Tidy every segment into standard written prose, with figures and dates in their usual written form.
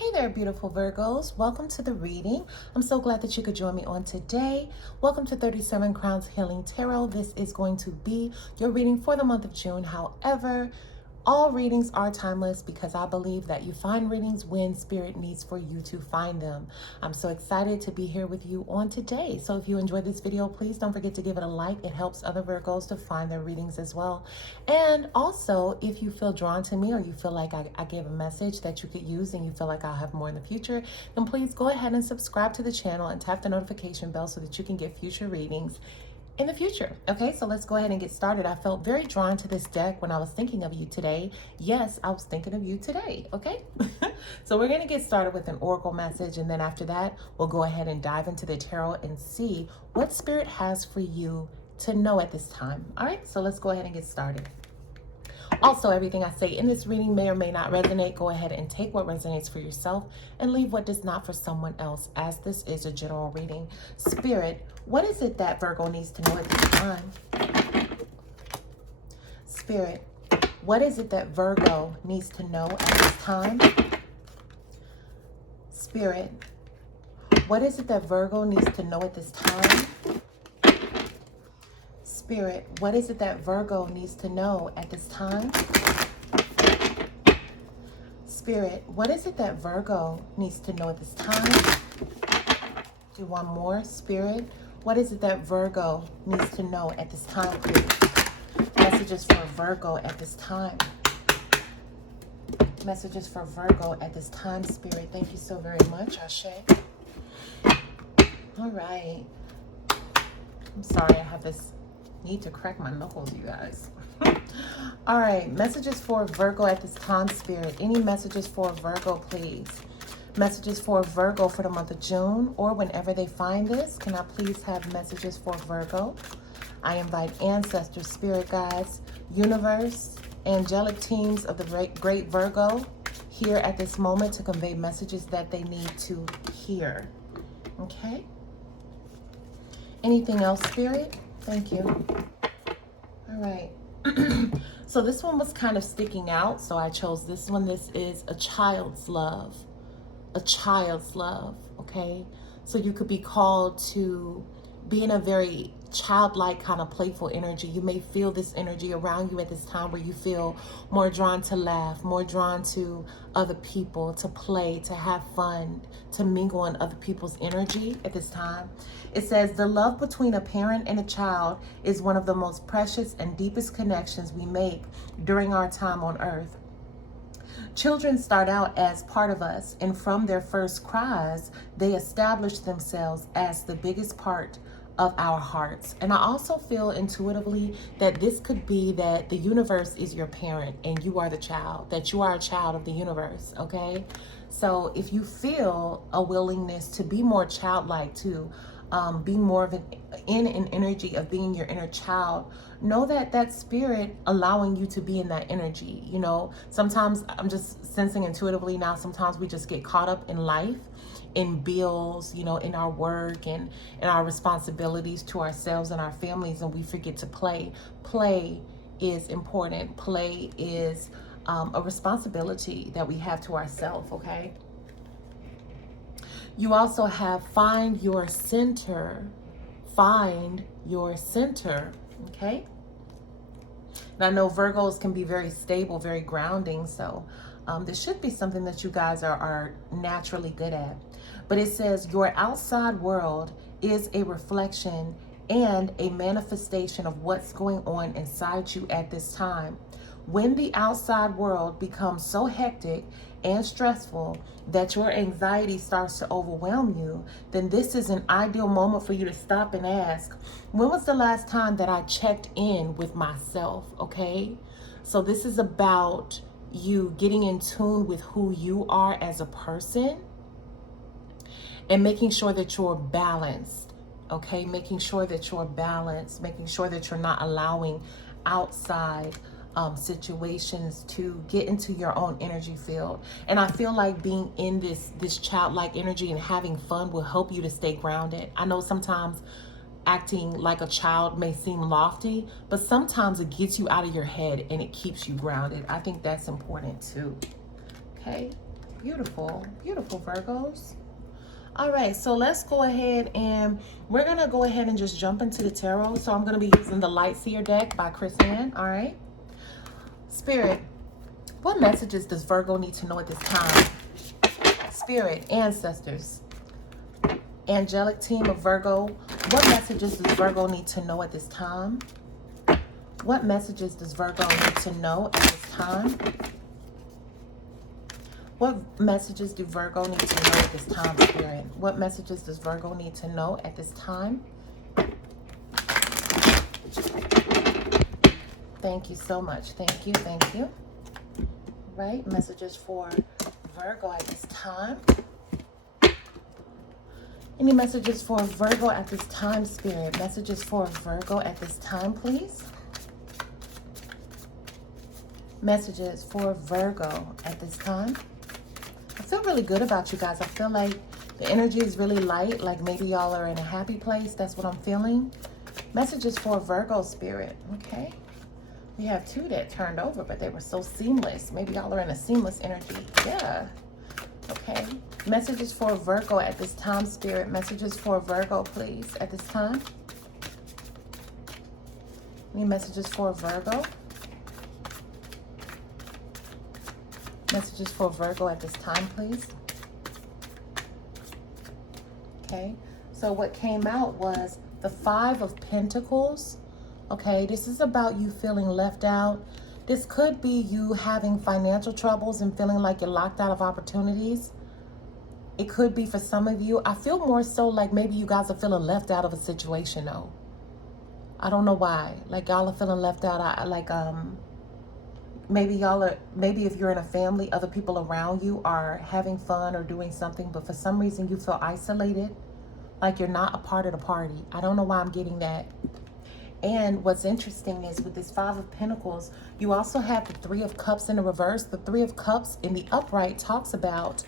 Hey there, beautiful Virgos. Welcome to the reading. I'm so glad that you could join me on today. Welcome to 37 Crowns Healing Tarot. This is going to be your reading for the month of June. However, all readings are timeless because I believe that you find readings when Spirit needs for you to find them. I'm so excited to be here with you on today. So if you enjoyed this video, please don't forget to give it a like. It helps other Virgos to find their readings as well. And also, if you feel drawn to me or you feel like I gave a message that you could use and you feel like I'll have more in the future, then please go ahead and subscribe to the channel and tap the notification bell so that you can get future readings in the future. Okay, so let's go ahead and get started. I felt very drawn to this deck when I was thinking of you today. Yes, I was thinking of you today. Okay, so we're going to get started with an oracle message, and then after that we'll go ahead and dive into the tarot and see what Spirit has for you to know at this time. All right, so let's go ahead and get started. Also, everything I say in this reading may or may not resonate. Go ahead and take what resonates for yourself and leave what does not for someone else, as this is a general reading. Spirit, what is it that Virgo needs to know at this time? Spirit, what is it that Virgo needs to know at this time? Spirit, what is it that Virgo needs to know at this time? Spirit, what is it that Virgo needs to know at this time? Spirit, what is it that Virgo needs to know at this time? Do one more. Spirit, what is it that Virgo needs to know at this time, please? Messages for Virgo at this time. Messages for Virgo at this time, Spirit. Thank you so very much, Ashe. All right. I'm sorry, I have this need to crack my knuckles, you guys. All right, messages for Virgo at this time, Spirit. Any messages for Virgo, please? Messages for Virgo for the month of June, or whenever they find this, can I please have messages for Virgo? I invite ancestors, spirit guides, universe, angelic teams of the great Virgo here at this moment to convey messages that they need to hear. Okay? Anything else, Spirit? Thank you. All right. So this one was kind of sticking out, so I chose this one. This is a child's love. A child's love, okay? So you could be called to be in a very childlike kind of playful energy. You may feel this energy around you at this time where you feel more drawn to laugh, more drawn to other people, to play, to have fun, to mingle in other people's energy at this time. It says, the love between a parent and a child is one of the most precious and deepest connections we make during our time on earth. Children start out as part of us, and from their first cries, they establish themselves as the biggest part of our hearts. And I also feel intuitively that this could be that the universe is your parent and you are the child, that you are a child of the universe, okay? So if you feel a willingness to be more childlike, to be more of an energy of being your inner child, know that that spirit allowing you to be in that energy. You know, sometimes I'm just sensing intuitively now, sometimes we just get caught up in life, in bills, you know, in our work and in our responsibilities to ourselves and our families, and we forget to play. Play is important. Play is a responsibility that we have to ourselves, okay? You also have find your center. Find your center, okay? And I know Virgos can be very stable, very grounding, so this should be something that you guys are naturally good at. But it says your outside world is a reflection and a manifestation of what's going on inside you at this time. When the outside world becomes so hectic and stressful that your anxiety starts to overwhelm you, then this is an ideal moment for you to stop and ask, when was the last time that I checked in with myself, okay? So this is about you getting in tune with who you are as a person and making sure that you're balanced, okay? Making sure that you're balanced, making sure that you're not allowing outside situations to get into your own energy field. And I feel like being in this childlike energy and having fun will help you to stay grounded. I know sometimes acting like a child may seem lofty, but sometimes it gets you out of your head and it keeps you grounded. I think that's important too. Okay. Beautiful, beautiful Virgos. All right, so let's go ahead and we're gonna go ahead and just jump into the tarot. So I'm gonna be using the Light Seer deck by Chris Ann. All right, Spirit, what messages does Virgo need to know at this time? Spirit, ancestors, angelic team of Virgo, what messages does Virgo need to know at this time? What messages does Virgo need to know at this time? What messages do Virgo need to know at this time, Spirit? What messages does Virgo need to know at this time? Thank you so much. Thank you. Thank you. Right? Messages for Virgo at this time. Any messages for Virgo at this time, Spirit? Messages for Virgo at this time, please. Messages for Virgo at this time. I feel really good about you guys. I feel like the energy is really light, like maybe y'all are in a happy place. That's what I'm feeling. Messages for Virgo, Spirit. Okay. We have two that turned over, but they were so seamless. Maybe y'all are in a seamless energy. Yeah. Okay. Messages for Virgo at this time, Spirit. Messages for Virgo, please, at this time. Any messages for Virgo? Messages for Virgo at this time, please. Okay, so what came out was the Five of Pentacles. Okay, this is about you feeling left out. This could be you having financial troubles and feeling like you're locked out of opportunities. It could be for some of you. I feel more so like maybe you guys are feeling left out of a situation though. I don't know why. Like y'all are feeling left out. Maybe if you're in a family, other people around you are having fun or doing something, but for some reason you feel isolated, like you're not a part of the party. I don't know why I'm getting that. And what's interesting is with this Five of Pentacles, you also have the Three of Cups in the reverse. The Three of Cups in the upright talks about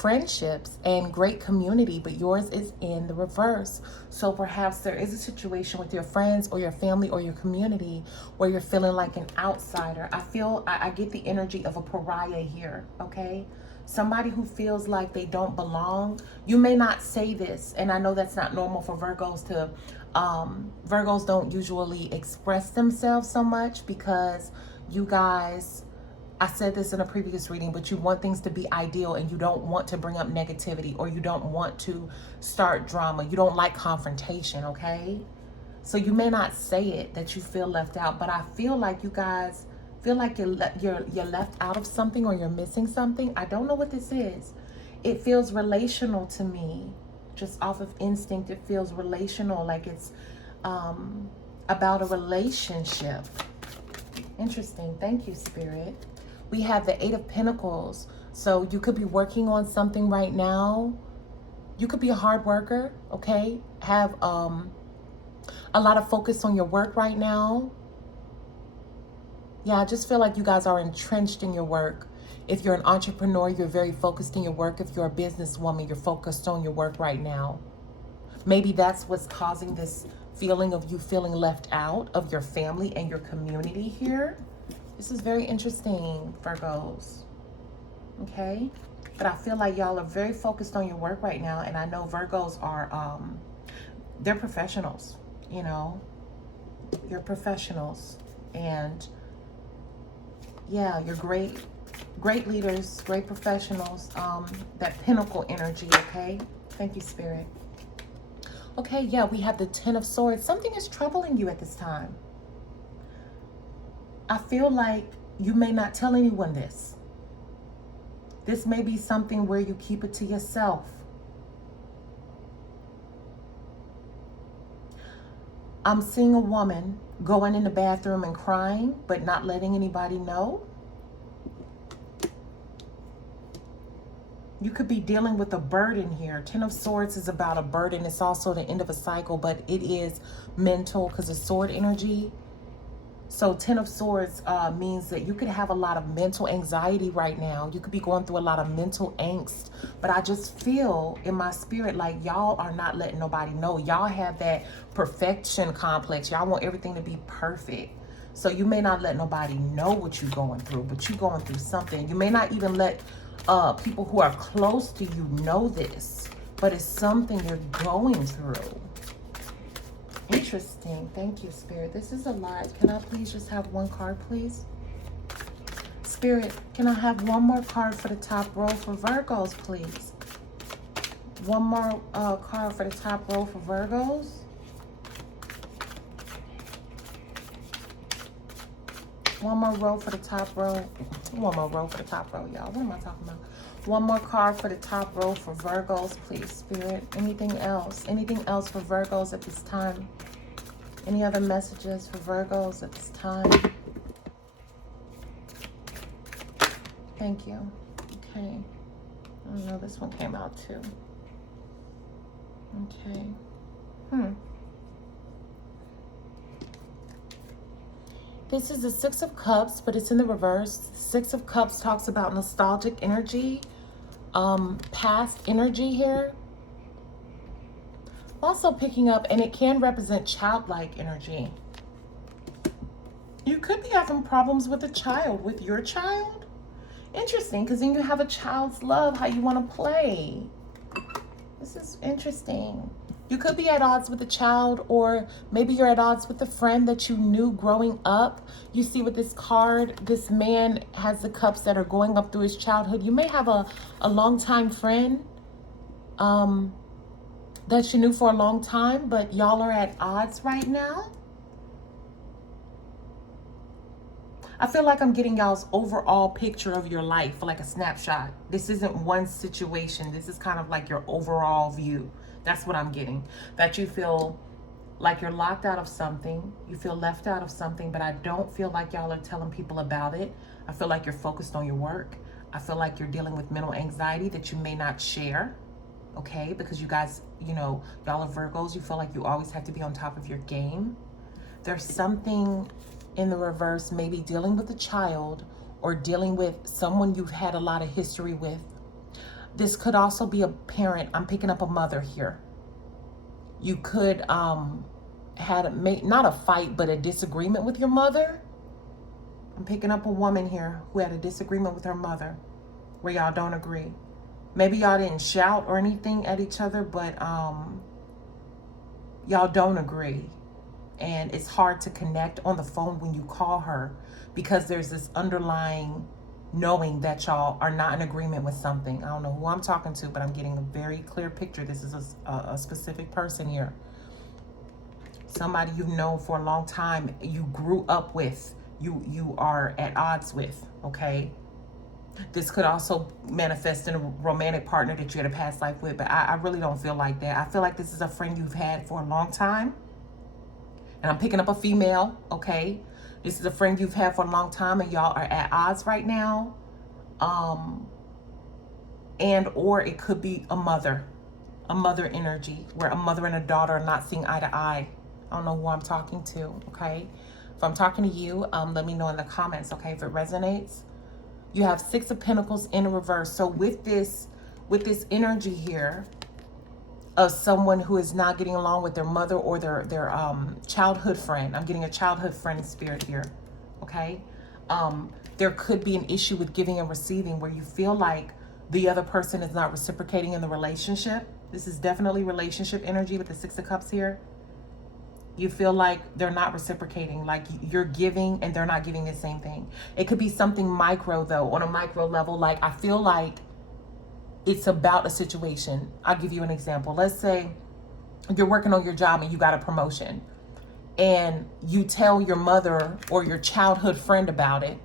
friendships and great community, but yours is in the reverse. So perhaps there is a situation with your friends or your family or your community where you're feeling like an outsider. I get the energy of a pariah here, okay? Somebody who feels like they don't belong. You may not say this, and I know that's not normal for Virgos to, Virgos don't usually express themselves so much because you guys, I said this in a previous reading, but you want things to be ideal and you don't want to bring up negativity or you don't want to start drama. You don't like confrontation, okay? So you may not say it that you feel left out, but I feel like you guys feel like you're left out of something or you're missing something. I don't know what this is. It feels relational to me. Just off of instinct, it feels relational, like it's about a relationship. Interesting. Thank you, Spirit. We have the Eight of Pentacles. So you could be working on something right now. You could be a hard worker, okay? Have a lot of focus on your work right now. Yeah, I just feel like you guys are entrenched in your work. If you're an entrepreneur, you're very focused in your work. If you're a businesswoman, you're focused on your work right now. Maybe that's what's causing this feeling of you feeling left out of your family and your community here. This is very interesting, Virgos. Okay? But I feel like y'all are very focused on your work right now. And I know Virgos are, they're professionals, you know. You're professionals. And yeah, you're great leaders, great professionals. That pinnacle energy, okay? Thank you, Spirit. Okay, yeah, we have the Ten of Swords. Something is troubling you at this time. I feel like you may not tell anyone this. This may be something where you keep it to yourself. I'm seeing a woman going in the bathroom and crying, but not letting anybody know. You could be dealing with a burden here. Ten of Swords is about a burden. It's also the end of a cycle, but it is mental because of sword energy. So Ten of Swords means that you could have a lot of mental anxiety right now. You could be going through a lot of mental angst. But I just feel in my spirit like y'all are not letting nobody know. Y'all have that perfection complex. Y'all want everything to be perfect. So you may not let nobody know what you're going through, but you're going through something. You may not even let people who are close to you know this, but it's something you're going through. Interesting. Thank you, Spirit. This is a lot. Can I please just have one card, please? Spirit, can I have one more card for the top row for Virgos, please? One more card for the top row for Virgos. One more row for the top row. One more row for the top row, y'all. What am I talking about? One more card for the top row for Virgos, please, Spirit. Anything else? Anything else for Virgos at this time? Any other messages for Virgos at this time? Thank you. Okay. I know this one came out too. Okay. This is the Six of Cups, but it's in the reverse. Six of Cups talks about nostalgic energy, past energy here. Also picking up, and it can represent childlike energy. You could be having problems with a child, with your child. Interesting, because then you have a child's love, how you want to play. This is interesting. You could be at odds with a child, or maybe you're at odds with a friend that you knew growing up. You see with this card, this man has the cups that are going up through his childhood. You may have a longtime friend that you knew for a long time, but y'all are at odds right now. I feel like I'm getting y'all's overall picture of your life, like a snapshot. This isn't one situation. This is kind of like your overall view. That's what I'm getting. That you feel like you're locked out of something. You feel left out of something, but I don't feel like y'all are telling people about it. I feel like you're focused on your work. I feel like you're dealing with mental anxiety that you may not share, okay? Because you guys, you know, y'all are Virgos. You feel like you always have to be on top of your game. There's something in the reverse, maybe dealing with a child or dealing with someone you've had a lot of history with. This could also be a parent. I'm picking up a mother here. You could had not a fight, but a disagreement with your mother. I'm picking up a woman here who had a disagreement with her mother where y'all don't agree. Maybe y'all didn't shout or anything at each other, but y'all don't agree. And it's hard to connect on the phone when you call her because there's this underlying knowing that y'all are not in agreement with something. I don't know who I'm talking to, but I'm getting a very clear picture. This is a specific person here. Somebody you've known for a long time, you grew up with, you are at odds with, okay? This could also manifest in a romantic partner that you had a past life with, but I really don't feel like that. I feel like this is a friend you've had for a long time. And I'm picking up a female, okay? This is a friend you've had for a long time and y'all are at odds right now. And or it could be a mother energy where a mother and a daughter are not seeing eye to eye. I don't know who I'm talking to, okay? If I'm talking to you, let me know in the comments, okay, if it resonates. You have Six of Pentacles in reverse. So with this energy here of someone who is not getting along with their mother or their childhood friend. I'm getting a childhood friend spirit here, okay? There could be an issue with giving and receiving where you feel like the other person is not reciprocating in the relationship. This is definitely relationship energy with the Six of Cups here. You feel like they're not reciprocating, like you're giving and they're not giving the same thing. It could be something micro though, on a micro level. Like I feel like it's about a situation. I'll give you an example. Let's say you're working on your job and you got a promotion and you tell your mother or your childhood friend about it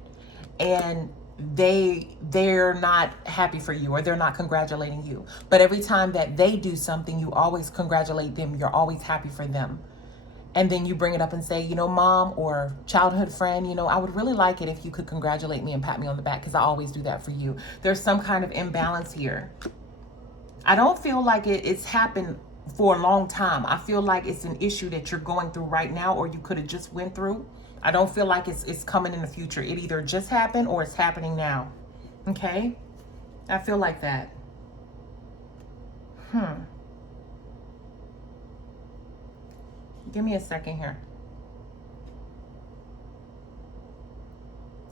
and they're not happy for you or they're not congratulating you. But every time that they do something, you always congratulate them. You're always happy for them. And then you bring it up and say, you know, mom or childhood friend, you know, I would really like it if you could congratulate me and pat me on the back because I always do that for you. There's some kind of imbalance here. I don't feel like it's happened for a long time. I feel like it's an issue that you're going through right now or you could have just went through. I don't feel like it's coming in the future. It either just happened or it's happening now. Okay? I feel like that. Give me a second here.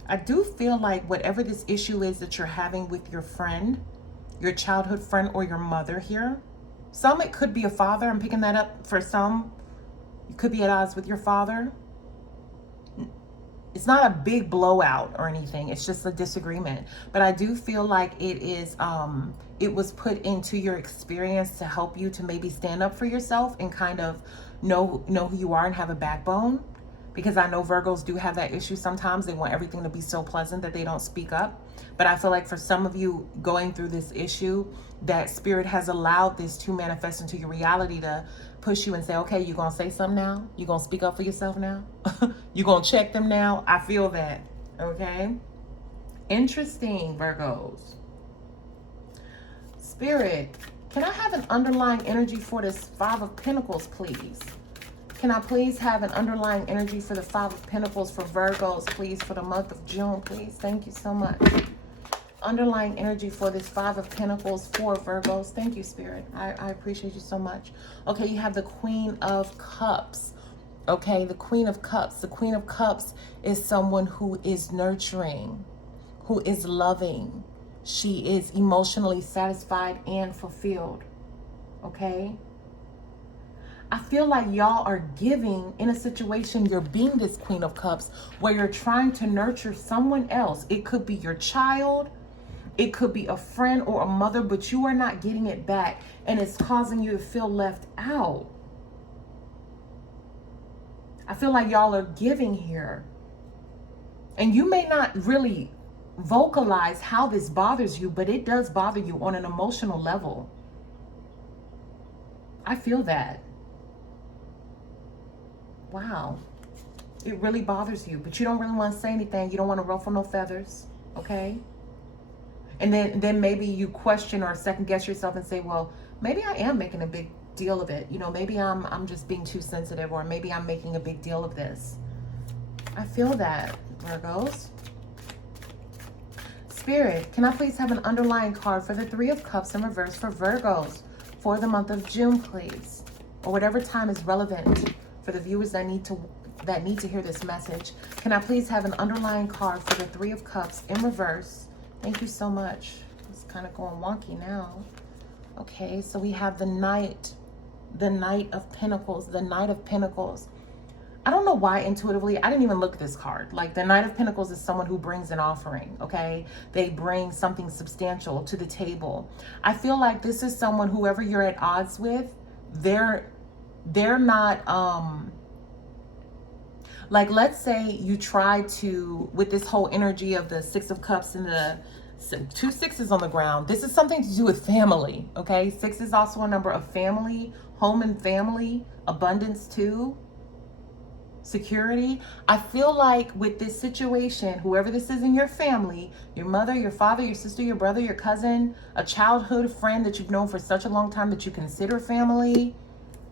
I do feel like whatever this issue is that you're having with your friend, your childhood friend, or your mother here, some, it could be a father. I'm picking that up for some. You could be at odds with your father. It's not a big blowout or anything. It's just a disagreement. But I do feel like it is, it was put into your experience to help you to maybe stand up for yourself and kind of know who you are and have a backbone. Because I know Virgos do have that issue sometimes. They want everything to be so pleasant that they don't speak up. But I feel like for some of you going through this issue, that spirit has allowed this to manifest into your reality to push you and say, okay, you gonna say something now? You gonna speak up for yourself now? You gonna check them now? I feel that, okay? Interesting, Virgos. Spirit, can I have an underlying energy for this Five of Pentacles, please? Can I please have an underlying energy for the Five of Pentacles for Virgos, please, for the month of June, please? Thank you so much. Underlying energy for this Five of Pentacles for Virgos. Thank you, Spirit. I appreciate you so much. Okay, you have the Queen of Cups. Okay, the Queen of Cups. The Queen of Cups is someone who is nurturing, who is loving. She is emotionally satisfied and fulfilled. Okay? I feel like y'all are giving in a situation, you're being this Queen of Cups where you're trying to nurture someone else. It could be your child. It could be a friend or a mother, but you are not getting it back. And it's causing you to feel left out. I feel like y'all are giving here. And you may not really vocalize how this bothers you, but it does bother you on an emotional level. I feel that. Wow. It really bothers you, but you don't really want to say anything. You don't want to ruffle no feathers, okay? And then maybe you question or second guess yourself and say, well, maybe I am making a big deal of it. You know, maybe I'm just being too sensitive, or maybe I'm making a big deal of this. I feel that, Virgos. Spirit, can I please have an underlying card for the Three of Cups in reverse for Virgos for the month of June, please? Or whatever time is relevant for the viewers that need to hear this message. Can I please have an underlying card for the Three of Cups in reverse? Thank you so much. It's kind of going wonky now. Okay, so we have the Knight of Pentacles, the Knight of Pentacles. I don't know why intuitively, I didn't even look at this card. Like, the Knight of Pentacles is someone who brings an offering, okay? They bring something substantial to the table. I feel like this is someone, whoever you're at odds with, they're not, like, let's say you try to, with this whole energy of the Six of Cups and the two sixes on the ground, this is something to do with family, okay? Six is also a number of family, home and family, abundance too, security. I feel like with this situation, whoever this is in your family, your mother, your father, your sister, your brother, your cousin, a childhood friend that you've known for such a long time that you consider family,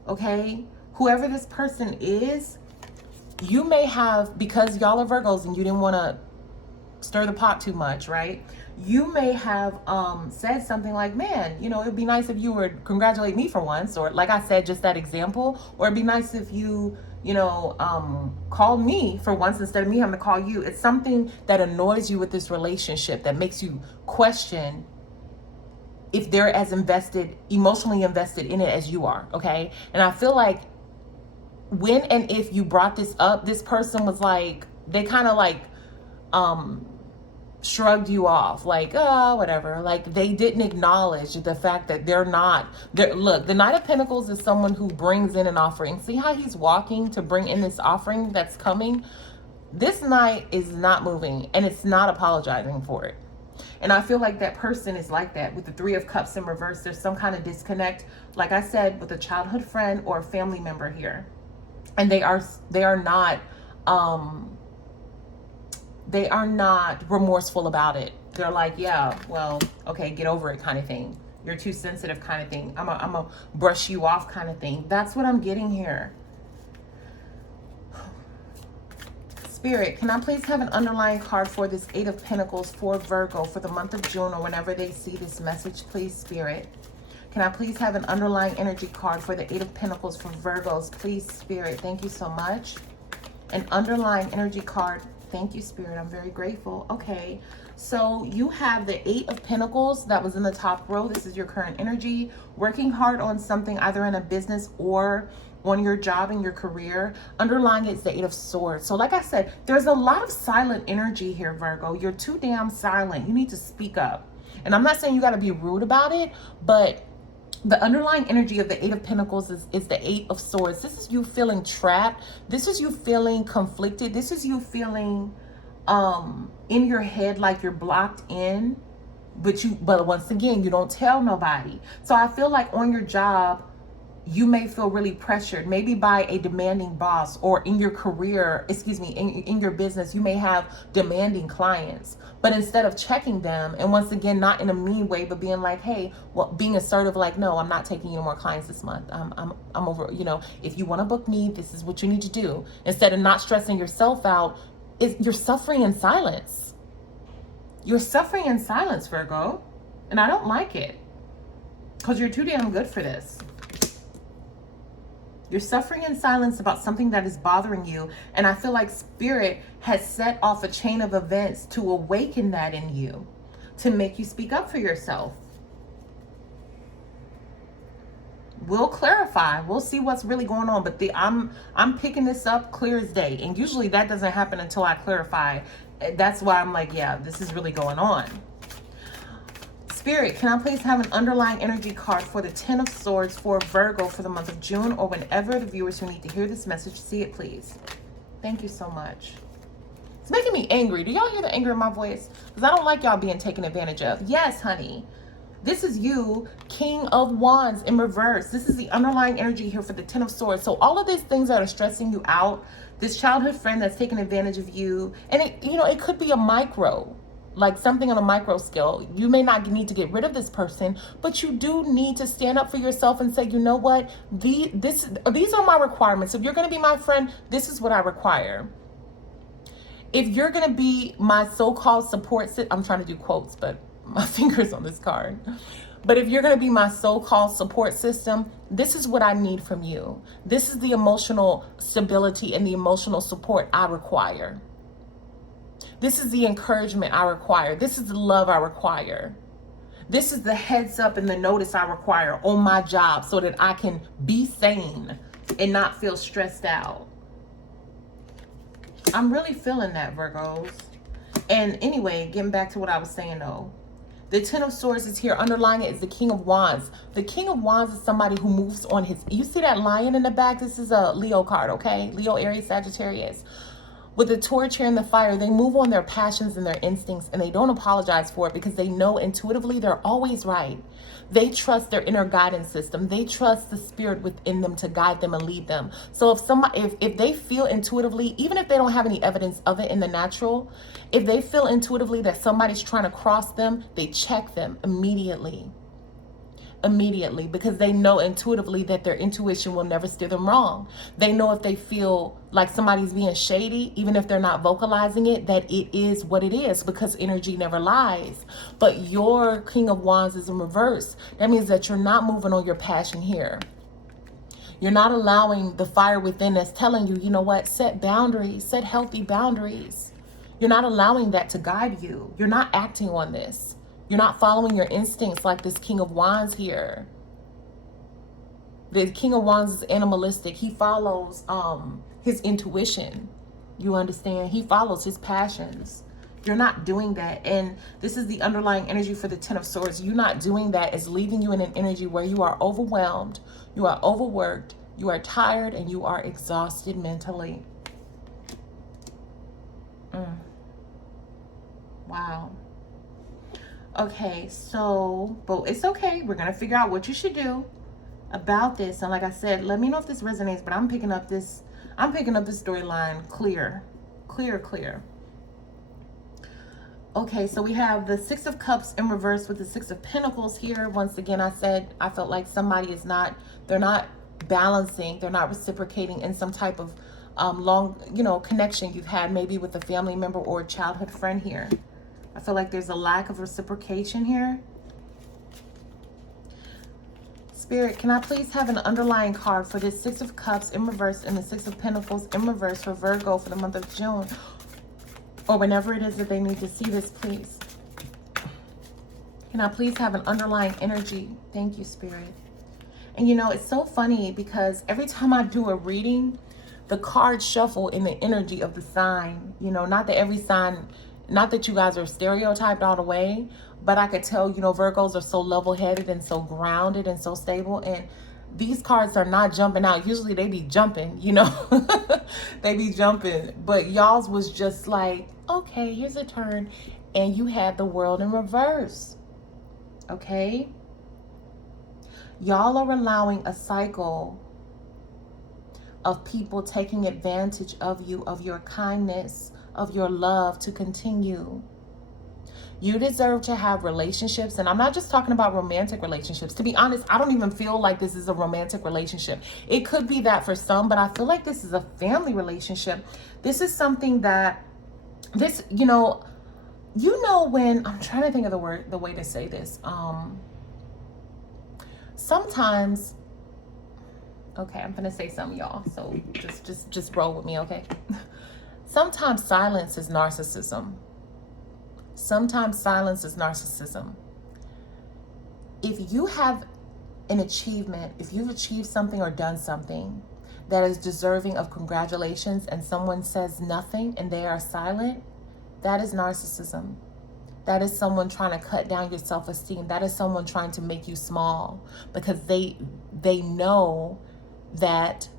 okay? Whoever this person is, you may have, because y'all are Virgos and you didn't want to stir the pot too much, right? You may have said something like, man, you know, it'd be nice if you would congratulate me for once. Or like I said, just that example. Or it'd be nice if you, you know, called me for once instead of me having to call you. It's something that annoys you with this relationship, that makes you question if they're as invested, emotionally invested in it as you are, okay? And I feel like when and if you brought this up, this person was like, they kind of like shrugged you off, like, oh, whatever. Like, they didn't acknowledge the fact that look, the Knight of Pentacles is someone who brings in an offering. See how he's walking to bring in this offering that's coming? This Knight is not moving, and it's not apologizing for it. And I feel like that person is like that with the Three of Cups in reverse. There's some kind of disconnect, like I said, with a childhood friend or a family member here. And they are not remorseful about it. They're like, yeah, well, okay, get over it kind of thing. You're too sensitive kind of thing. I'm a brush you off kind of thing. That's what I'm getting here. Spirit, can I please have an underlying card for this Eight of Pentacles for Virgo for the month of June, or whenever they see this message, please, Spirit? Can I please have an underlying energy card for the Eight of Pentacles for Virgos, please, Spirit? Thank you so much. An underlying energy card Thank you, Spirit. I'm very grateful. Okay, so you have the 8 of Pentacles that was in the top row. This is your current energy. Working hard on something, either in a business or on your job and your career. Underlying it's the 8 of Swords. So like I said, there's a lot of silent energy here, Virgo. You're too damn silent. You need to speak up. And I'm not saying you got to be rude about it, but the underlying energy of the 8 of Pentacles is the 8 of Swords. This is you feeling trapped. This is you feeling conflicted. This is you feeling in your head like you're blocked in, but once again, you don't tell nobody. So I feel like on your job, you may feel really pressured, maybe by a demanding boss, or in your career, in your business, you may have demanding clients. But instead of checking them, and once again, not in a mean way, but being like, hey, well, being assertive, like, no, I'm not taking any more clients this month. I'm over, if you want to book me, this is what you need to do. Instead of not stressing yourself out, you're suffering in silence. You're suffering in silence, Virgo. And I don't like it, because you're too damn good for this. You're suffering in silence about something that is bothering you. And I feel like Spirit has set off a chain of events to awaken that in you, to make you speak up for yourself. We'll clarify. We'll see what's really going on. But I'm picking this up clear as day. And usually that doesn't happen until I clarify. That's why I'm like, yeah, this is really going on. Spirit, can I please have an underlying energy card for the 10 of Swords for Virgo for the month of June, or whenever the viewers who need to hear this message see it, please? Thank you so much. It's making me angry. Do y'all hear the anger in my voice? Because I don't like y'all being taken advantage of. Yes, honey. This is you, King of Wands in reverse. This is the underlying energy here for the 10 of Swords. So all of these things that are stressing you out, this childhood friend that's taking advantage of you, and it could be a micro, like something on a micro scale. You may not need to get rid of this person, but you do need to stand up for yourself and say, you know what, these are my requirements. If you're going to be my friend, this is what I require. If you're going to be my so-called support system, I'm trying to do quotes, but my finger's on this card. But if you're going to be my so-called support system, this is what I need from you. This is the emotional stability and the emotional support I require. This is the encouragement I require. This is the love I require. This is the heads up and the notice I require on my job so that I can be sane and not feel stressed out. I'm really feeling that, Virgos. And anyway, getting back to what I was saying though. The 10 of Swords is here. Underlying it is the King of Wands. The King of Wands is somebody who moves on his... You see that lion in the back? This is a Leo card, okay? Leo, Aries, Sagittarius. With the torch here and the fire, they move on their passions and their instincts, and they don't apologize for it because they know intuitively they're always right. They trust their inner guidance system. They trust the spirit within them to guide them and lead them. So if they feel intuitively, even if they don't have any evidence of it in the natural, if they feel intuitively that somebody's trying to cross them, they check them immediately. Because they know intuitively that their intuition will never steer them wrong. They know if they feel like somebody's being shady, even if they're not vocalizing it, that it is what it is, because energy never lies. But your King of Wands is in reverse. That means that you're not moving on your passion here. You're not allowing the fire within that's telling you, you know what, set boundaries, set healthy boundaries. You're not allowing that to guide you. You're not acting on this. You're not following your instincts like this King of Wands here. The King of Wands is animalistic. He follows his intuition. You understand? He follows his passions. You're not doing that. And this is the underlying energy for the 10 of Swords. You not doing that is leaving you in an energy where you are overwhelmed, you are overworked, you are tired, and you are exhausted mentally. Wow. Okay, so, but it's okay. We're going to figure out what you should do about this. And like I said, let me know if this resonates, but I'm picking up this storyline clear. Okay, so we have the 6 of Cups in reverse with the 6 of Pentacles here. Once again, I said, I felt like somebody is not, they're not balancing, they're not reciprocating in some type of long, connection you've had maybe with a family member or a childhood friend here. I feel like there's a lack of reciprocation here. Spirit, can I please have an underlying card for this 6 of Cups in reverse and the 6 of Pentacles in reverse for Virgo for the month of June? or whenever it is that they need to see this, please. Can I please have an underlying energy? Thank you, Spirit. And you know, it's so funny because every time I do a reading, the cards shuffle in the energy of the sign. You know, not that every sign, not that you guys are stereotyped all the way, but I could tell, you know, Virgos are so level-headed and so grounded and so stable. And these cards are not jumping out. Usually they be jumping, you know. They be jumping. But y'all's was just like, okay, here's a turn. And you had the world in reverse. Okay? Y'all are allowing a cycle of people taking advantage of you, of your kindness, of your love to continue. You deserve to have relationships, and I'm not just talking about romantic relationships. To be honest, I don't even feel like this is a romantic relationship. It could be that for some, but I feel like this is a family relationship. This is something that, this, you know when, I'm trying to think of the way to say this. Sometimes, okay, I'm gonna say something, y'all, so just roll with me, okay? Sometimes silence is narcissism. Sometimes silence is narcissism. If you have an achievement, if you've achieved something or done something that is deserving of congratulations and someone says nothing and they are silent, that is narcissism. That is someone trying to cut down your self-esteem. That is someone trying to make you small because they know that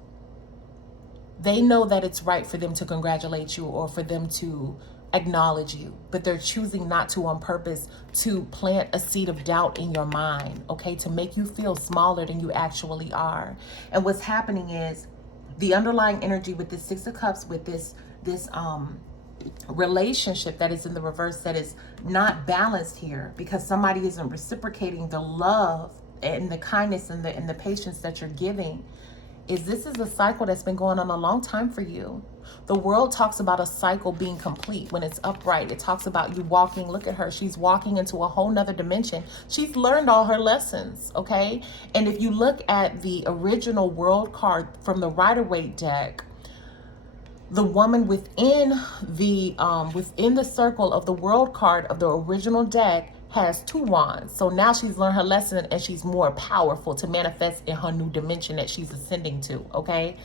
it's right for them to congratulate you or for them to acknowledge you, but they're choosing not to on purpose to plant a seed of doubt in your mind, okay, to make you feel smaller than you actually are. And what's happening is the underlying energy with this Six of Cups, with this relationship that is in the reverse, that is not balanced here because somebody isn't reciprocating the love and the kindness and the patience that you're giving, this is a cycle that's been going on a long time for you. The world talks about a cycle being complete when it's upright. It talks about you walking. Look at her. She's walking into a whole nother dimension. She's learned all her lessons, okay? And if you look at the original world card from the Rider-Waite deck, the woman within the circle of the world card of the original deck has 2 wands. So now she's learned her lesson and she's more powerful to manifest in her new dimension that she's ascending to, okay?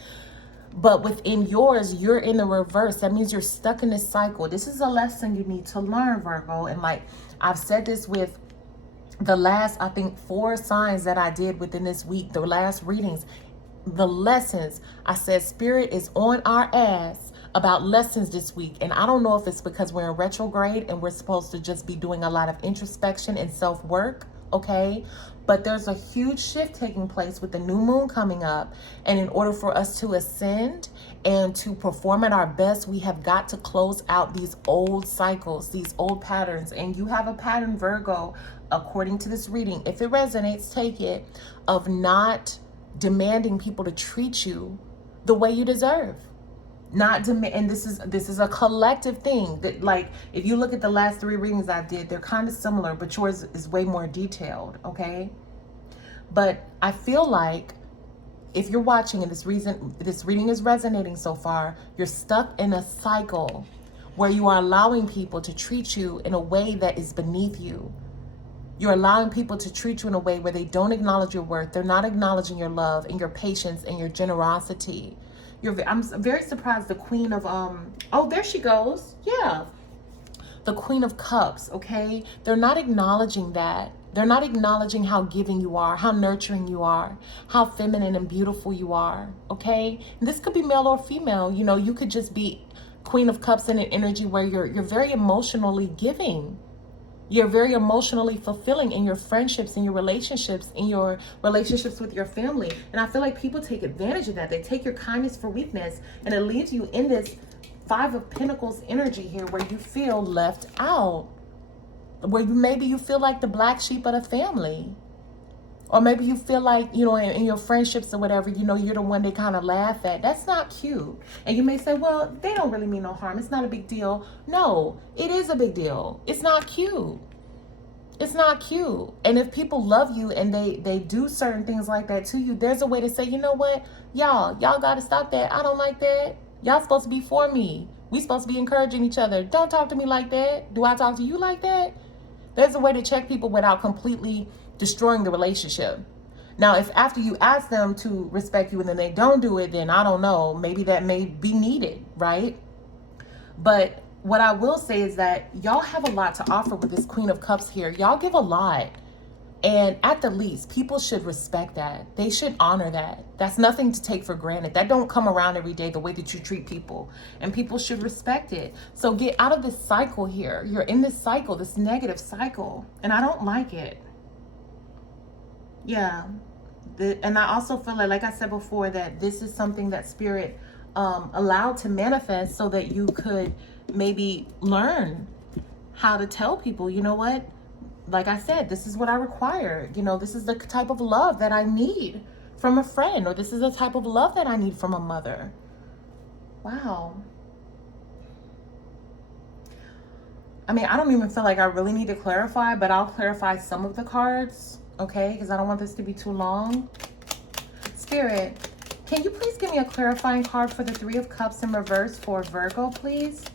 But within yours, you're in the reverse. That means you're stuck in this cycle. This is a lesson you need to learn, Virgo. And like I've said this with the last, I think, 4 signs that I did within this week, the last readings, the lessons. I said Spirit is on our ass about lessons this week. And I don't know if it's because we're in retrograde and we're supposed to just be doing a lot of introspection and self-work, okay? But there's a huge shift taking place with the new moon coming up. And in order for us to ascend and to perform at our best, we have got to close out these old cycles, these old patterns. And you have a pattern, Virgo, according to this reading, if it resonates, take it, of not demanding people to treat you the way you deserve. Not demand, and this is a collective thing. That, like, if you look at the last 3 readings I did, they're kind of similar, but yours is way more detailed, okay? But I feel like if you're watching and this reading is resonating so far, you're stuck in a cycle where you are allowing people to treat you in a way that is beneath you. You're allowing people to treat you in a way where they don't acknowledge your worth. They're not acknowledging your love and your patience and your generosity. I'm very surprised the Queen of, oh, there she goes. Yeah. The Queen of Cups, okay? They're not acknowledging that. They're not acknowledging how giving you are, how nurturing you are, how feminine and beautiful you are, okay? And this could be male or female. You know, you could just be Queen of Cups in an energy where you're very emotionally giving. You're very emotionally fulfilling in your friendships, in your relationships with your family. And I feel like people take advantage of that. They take your kindness for weakness, and it leaves you in this 5 of Pentacles energy here where you feel left out. Where maybe you feel like the black sheep of the family. Or maybe you feel like, you know, in your friendships or whatever, you know, you're the one they kind of laugh at. That's not cute. And you may say, well, they don't really mean no harm. It's not a big deal. No, it is a big deal. It's not cute. It's not cute. And if people love you and they do certain things like that to you, there's a way to say, you know what? Y'all got to stop that. I don't like that. Y'all supposed to be for me. We supposed to be encouraging each other. Don't talk to me like that. Do I talk to you like that? There's a way to check people without completely destroying the relationship. Now, if after you ask them to respect you and then they don't do it, then I don't know. Maybe that may be needed, right? But what I will say is that y'all have a lot to offer with this Queen of Cups here. Y'all give a lot. And at the least, people should respect that. They should honor that. That's nothing to take for granted. That don't come around every day, the way that you treat people. And people should respect it. So get out of this cycle here. You're in this cycle, this negative cycle. And I don't like it. Yeah. And I also feel like I said before, that this is something that Spirit allowed to manifest so that you could maybe learn how to tell people, you know what? Like I said, this is what I require. You know, this is the type of love that I need from a friend, or this is the type of love that I need from a mother. Wow. I mean, I don't even feel like I really need to clarify, but I'll clarify some of the cards, okay? Because I don't want this to be too long. Spirit, can you please give me a clarifying card for the Three of Cups in reverse for Virgo, please?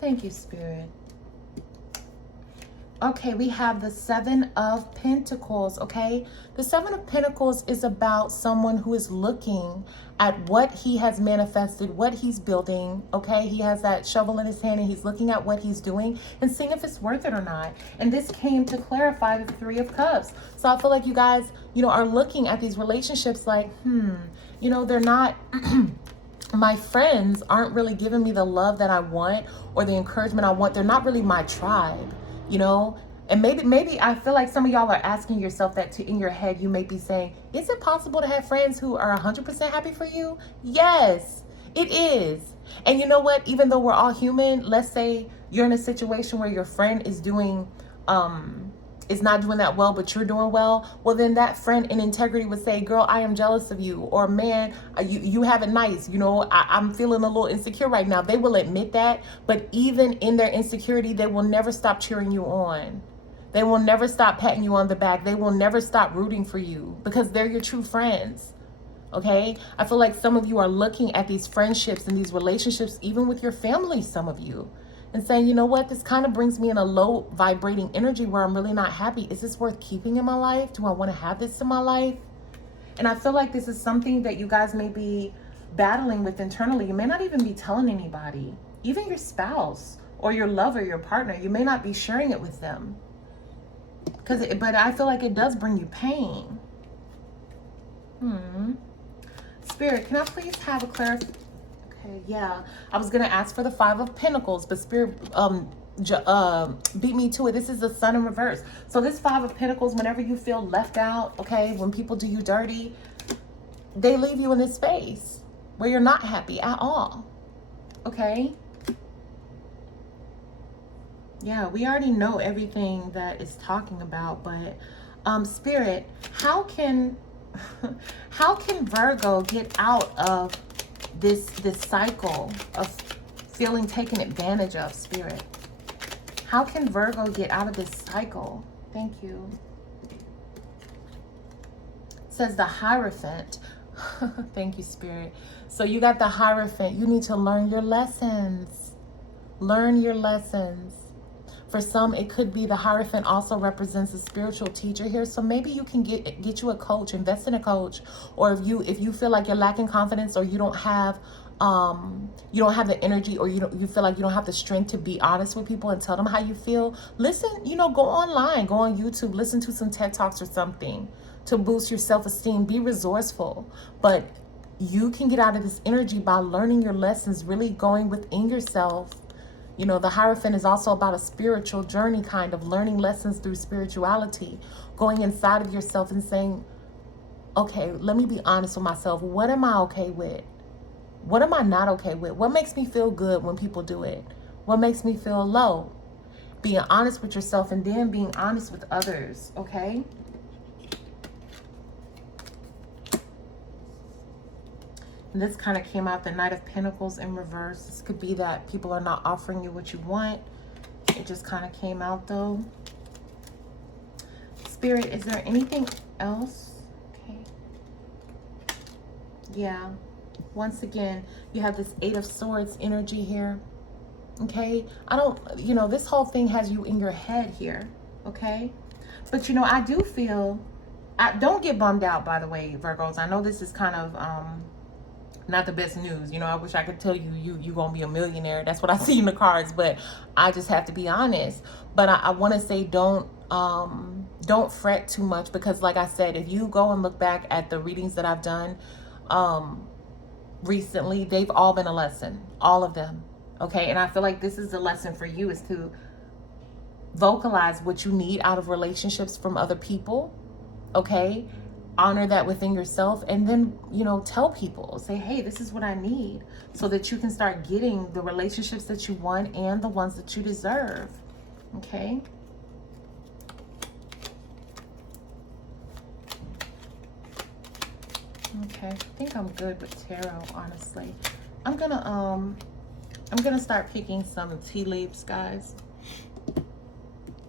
Thank you, Spirit. Okay, we have the Seven of Pentacles, okay? The Seven of Pentacles is about someone who is looking at what he has manifested, what he's building, okay? He has that shovel in his hand and he's looking at what he's doing and seeing if it's worth it or not. And this came to clarify the Three of Cups. So I feel like you guys, you know, are looking at these relationships like, you know, they're not... my friends aren't really giving me the love that I want or the encouragement I want. They're not really my tribe. You know, and maybe I feel like some of y'all are asking yourself that too. In your head, you may be saying, is it possible to have friends who are 100% happy for you? Yes, it is. And you know what? Even though we're all human, let's say you're in a situation where your friend is doing, is not doing that well, but you're doing well. Well, then that friend in integrity would say, girl, I am jealous of you. Or man, you have it nice. You know, I'm feeling a little insecure right now. They will admit that. But even in their insecurity, they will never stop cheering you on. They will never stop patting you on the back. They will never stop rooting for you because they're your true friends. Okay? I feel like some of you are looking at these friendships and these relationships, even with your family, some of you, and saying, you know what, this kind of brings me in a low vibrating energy where I'm really not happy. Is this worth keeping in my life? Do I want to have this in my life? And I feel like this is something that you guys may be battling with internally. You may not even be telling anybody, even your spouse or your lover, your partner. You may not be sharing it with them. But I feel like it does bring you pain. Spirit, can I please have a clarification? Okay, yeah. I was going to ask for the Five of Pentacles, but Spirit beat me to it. This is the Sun in reverse. So this Five of Pentacles, whenever you feel left out, okay, when people do you dirty, they leave you in this space where you're not happy at all. Okay? Yeah, we already know everything that it's talking about, but Spirit, how can Virgo get out of this cycle of feeling taken advantage of, Spirit? How can Virgo get out of this cycle? Thank you. It says the Hierophant. Thank you, Spirit. So you got the Hierophant. You need to learn your lessons. Learn your lessons. For some, it could be the Hierophant also represents a spiritual teacher here. So maybe you can get you a coach, invest in a coach. Or if you feel like you're lacking confidence, or you don't have the energy, or you feel like you don't have the strength to be honest with people and tell them how you feel, listen, you know, go online, go on YouTube, listen to some TED Talks or something to boost your self-esteem. Be resourceful. But you can get out of this energy by learning your lessons, really going within yourself. You know, the Hierophant is also about a spiritual journey, kind of learning lessons through spirituality, going inside of yourself and saying, okay, let me be honest with myself. What am I okay with? What am I not okay with? What makes me feel good when people do it? What makes me feel low? Being honest with yourself and then being honest with others, okay? And this kind of came out, the Knight of Pentacles in reverse. This could be that people are not offering you what you want. It just kind of came out though. Spirit, is there anything else? Okay. Yeah. Once again, you have this 8 of Swords energy here. Okay, I don't, you know, this whole thing has you in your head here. Okay, but you know, I do feel, don't get bummed out, by the way, Virgos. I know this is kind of not the best news. You know, I wish I could tell you you're gonna be a millionaire. That's what I see in the cards, but I just have to be honest. But I want to say don't fret too much, because like I said, if you go and look back at the readings that I've done recently, they've all been a lesson, all of them. Okay, and I feel like this is the lesson for you, is to vocalize what you need out of relationships from other people. Okay, honor that within yourself, and then, you know, tell people, say, hey, this is what I need, so that you can start getting the relationships that you want and the ones that you deserve. Okay. Okay, I think I'm good with tarot, honestly. I'm gonna start picking some tea leaves, guys.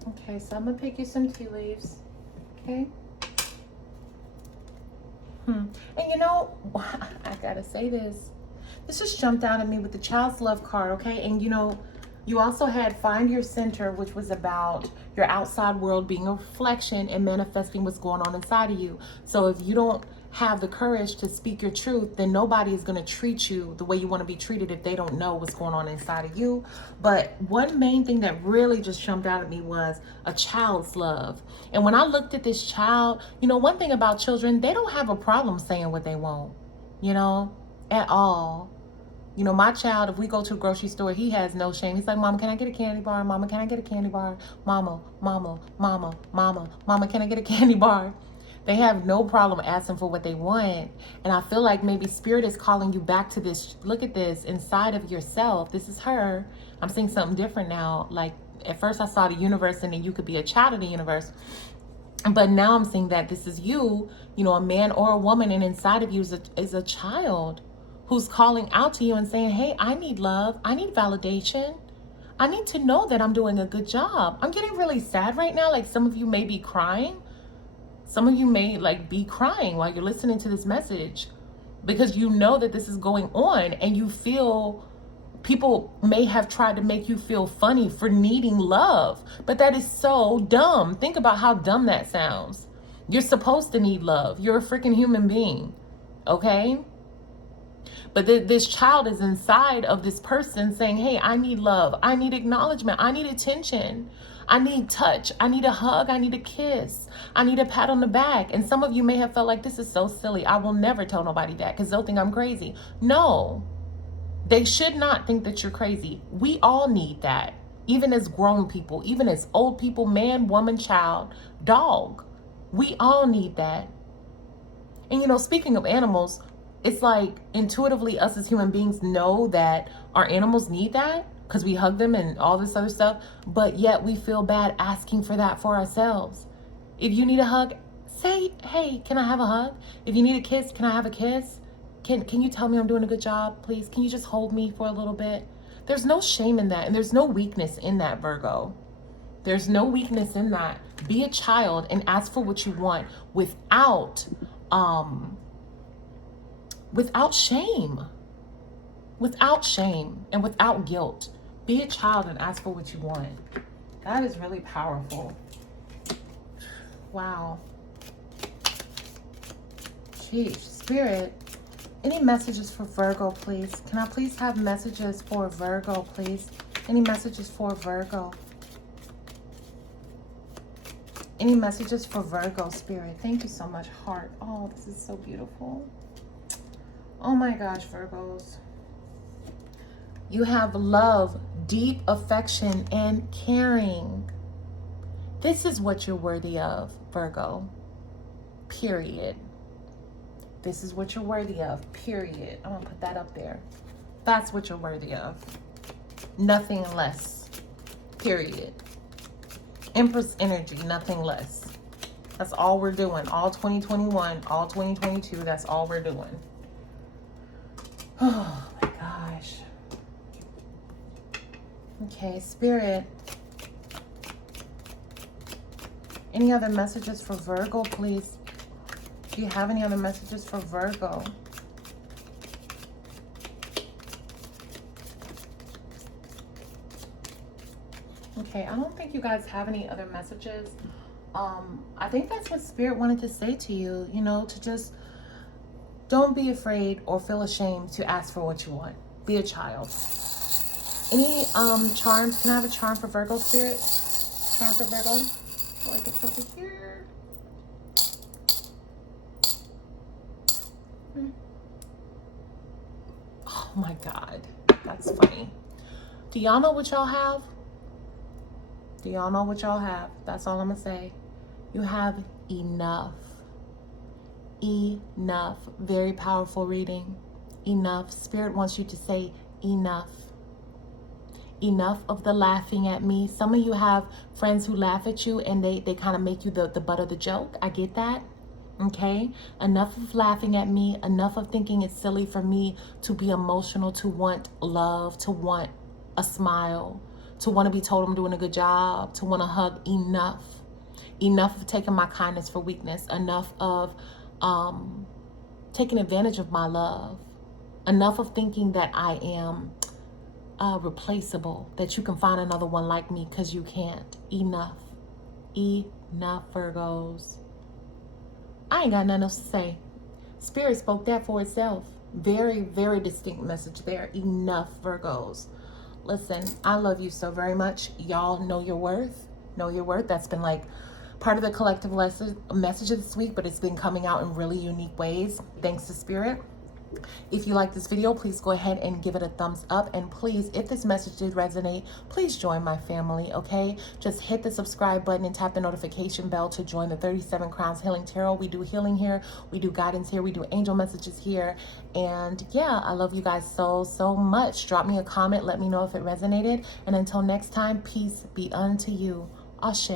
Okay, so I'm gonna pick you some tea leaves. Okay. And you know, I gotta say this. This just jumped out at me with the Child's Love card, okay? And you know, you also had Find Your Center, which was about your outside world being a reflection and manifesting what's going on inside of you. So if you don't have the courage to speak your truth, then nobody is going to treat you the way you want to be treated if they don't know what's going on inside of you. But one main thing that really just jumped out at me was a child's love. And when I looked at this child, you know, one thing about children, they don't have a problem saying what they want, you know, at all. You know, my child, if we go to a grocery store, he has no shame. He's like, Mama, can I get a candy bar? Mama, can I get a candy bar? Mama, mama, mama, mama, mama, can I get a candy bar? They have no problem asking for what they want. And I feel like maybe Spirit is calling you back to this. Look at this inside of yourself. This is her. I'm seeing something different now. Like at first I saw the universe, and then you could be a child of the universe. But now I'm seeing that this is you, you know, a man or a woman, and inside of you is a child who's calling out to you and saying, hey, I need love. I need validation. I need to know that I'm doing a good job. I'm getting really sad right now. Like some of you may be crying. Some of you may like be crying while you're listening to this message, because you know that this is going on, and you feel people may have tried to make you feel funny for needing love. But that is so dumb. Think about how dumb that sounds. You're supposed to need love. You're a freaking human being. Okay? But this child is inside of this person saying, hey, I need love. I need acknowledgement. I need attention. I need touch. I need a hug. I need a kiss. I need a pat on the back. And some of you may have felt like, this is so silly. I will never tell nobody that because they'll think I'm crazy. No, they should not think that you're crazy. We all need that. Even as grown people, even as old people, man, woman, child, dog. We all need that. And you know, speaking of animals, it's like intuitively us as human beings know that our animals need that because we hug them and all this other stuff, but yet we feel bad asking for that for ourselves. If you need a hug, say, hey, can I have a hug? If you need a kiss, can I have a kiss? Can you tell me I'm doing a good job, please? Can you just hold me for a little bit? There's no shame in that, and there's no weakness in that, Virgo. There's no weakness in that. Be a child and ask for what you want without shame. Without shame and without guilt. Be a child and ask for what you want. That is really powerful. Wow. Jeez, Spirit. Any messages for Virgo, please? Can I please have messages for Virgo, please? Any messages for Virgo? Any messages for Virgo, Spirit? Thank you so much, Heart. Oh, this is so beautiful. Oh my gosh, Virgos. You have love, deep affection, and caring. This is what you're worthy of, Virgo. Period. This is what you're worthy of, period. I'm gonna put that up there. That's what you're worthy of. Nothing less, period. Empress energy, nothing less. That's all we're doing. All 2021, all 2022, that's all we're doing. Oh my gosh. Okay, Spirit. Any other messages for Virgo, please? Do you have any other messages for Virgo? Okay, I don't think you guys have any other messages. I think that's what Spirit wanted to say to you, you know, to just don't be afraid or feel ashamed to ask for what you want. Be a child. Any charms? Can I have a charm for Virgo, Spirit? Charm for Virgo? Like it's over here. Oh my God, that's funny. Do y'all know what y'all have? Do y'all know what y'all have? That's all I'm gonna say. You have enough. Enough. Very powerful reading. Enough. Spirit wants you to say enough. Enough of the laughing at me. Some of you have friends who laugh at you and they kind of make you the butt of the joke. I get that. Okay, enough of laughing at me, enough of thinking it's silly for me to be emotional, to want love, to want a smile, to want to be told I'm doing a good job, to want to hug. Enough of taking my kindness for weakness, enough of taking advantage of my love, enough of thinking that I am replaceable, that you can find another one like me, because you can't. Enough, Virgos. I ain't got nothing else to say. Spirit spoke that for itself. Very, very distinct message there. Enough, Virgos. Listen, I love you so very much. Y'all know your worth. Know your worth. That's been like part of the collective message of this week, but it's been coming out in really unique ways. Thanks to Spirit. If you like this video, please go ahead and give it a thumbs up. And please, if this message did resonate, please join my family, okay? Just hit the subscribe button and tap the notification bell to join the 37 Crowns Healing Tarot. We do healing here. We do guidance here. We do angel messages here. And yeah, I love you guys so, so much. Drop me a comment. Let me know if it resonated. And until next time, peace be unto you. Ashe.